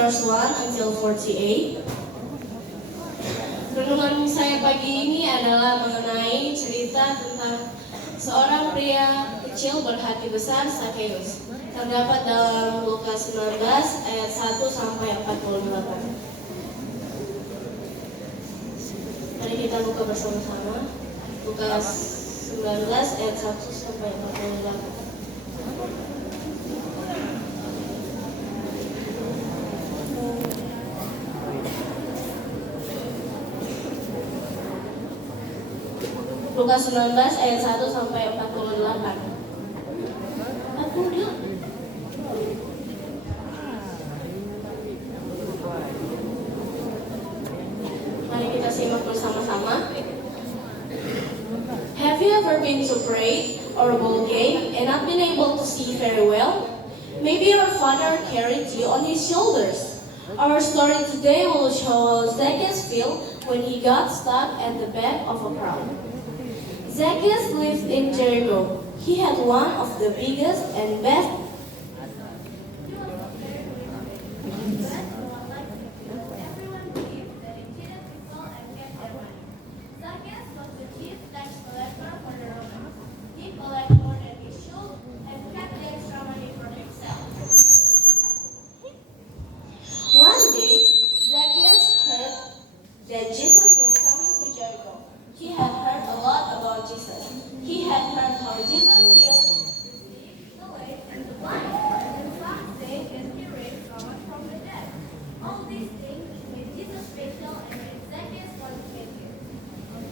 verse 1 until 48. Renungan saya pagi ini adalah mengenai cerita tentang seorang pria kecil berhati besar, Sakeus. Terdapat dalam Lukas 19 ayat 1 sampai 48. Mari kita buka bersama-sama Lukas 19 ayat 1 sampai 48. Lukas 19 ayat 1 sampai 48. Aku dia. Mari kita simak bersama-sama. Have you ever been to parade or ball game and not been able to see very well? Maybe your father carried you on his shoulders. Our story today will show how Zacchaeus felt when he got stuck at the back of a crowd. Zacchaeus lived in Jericho. He had one of the biggest and best One day, Zacchaeus heard that Jesus was coming to Jericho. He had heard a lot about Jesus. He had heard how Jesus healed the lame and the blind, and some say that he raised someone from the dead. All these things made Jesus special and made Zacchaeus want to get here.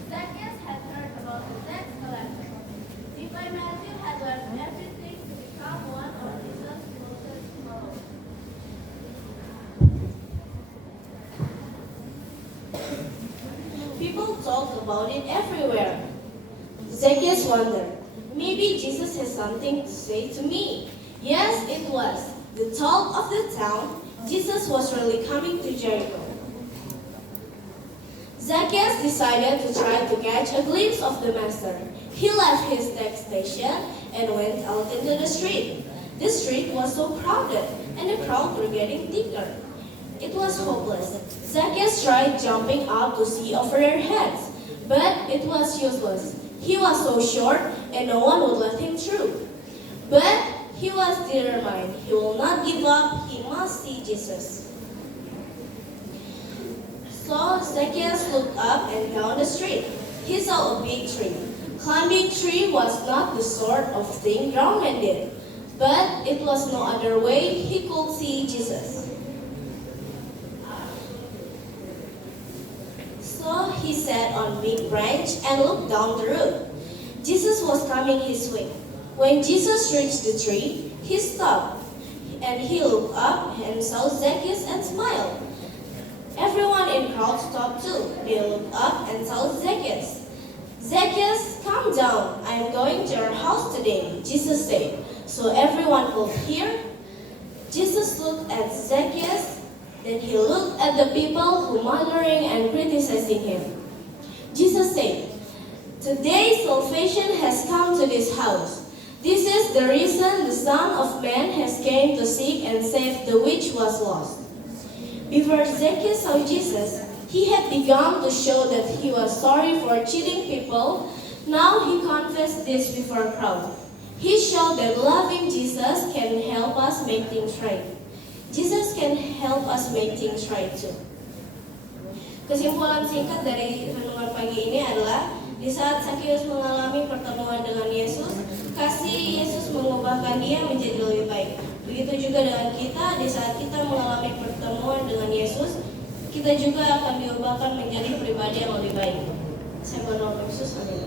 Zacchaeus had heard about the tax collector. Levi Matthew had left everything to become one of Jesus' closest followers. People talked about it everywhere. Zacchaeus wondered, maybe Jesus has something to say to me. Yes, it was. The talk of the town, Jesus was really coming to Jericho. Zacchaeus decided to try to catch a glimpse of the master. He left his tax station and went out into the street. The street was so crowded and the crowd were getting thicker. It was hopeless. Zacchaeus tried jumping up to see over their heads, but it was useless. He was so short and no one would let him through. But he was determined. He will not give up. He must see Jesus. So Zacchaeus looked up and down the street. He saw a big tree. Climbing tree was not the sort of thing grown men did, but it was no other way he could see Jesus. So he sat on a big branch and looked down the road. Jesus was coming his way. When Jesus reached the tree, he stopped and he looked up and saw Zacchaeus and smiled. Everyone in the crowd stopped too. They looked up and saw Zacchaeus. Zacchaeus, come down. I am going to your house today, Jesus said, so everyone could hear. Jesus looked at Zacchaeus. Then he looked at the people who murmuring and criticizing him. Jesus said, today salvation has come to this house. This is the reason the Son of Man has came to seek and save the which was lost. Before Zacchaeus saw Jesus, he had begun to show that he was sorry for cheating people. Now he confessed this before a crowd. He showed that loving Jesus can help us make things right. Jesus can help us make things right too. Kesimpulan singkat dari renungan pagi ini adalah di saat Zacchaeus mengalami pertemuan dengan Yesus, kasih Yesus mengubahkan dia menjadi lebih baik. Begitu juga dengan kita, di saat kita mengalami pertemuan dengan Yesus, kita juga akan diubahkan menjadi pribadi yang lebih baik. Saya berdoa Yesus, amin.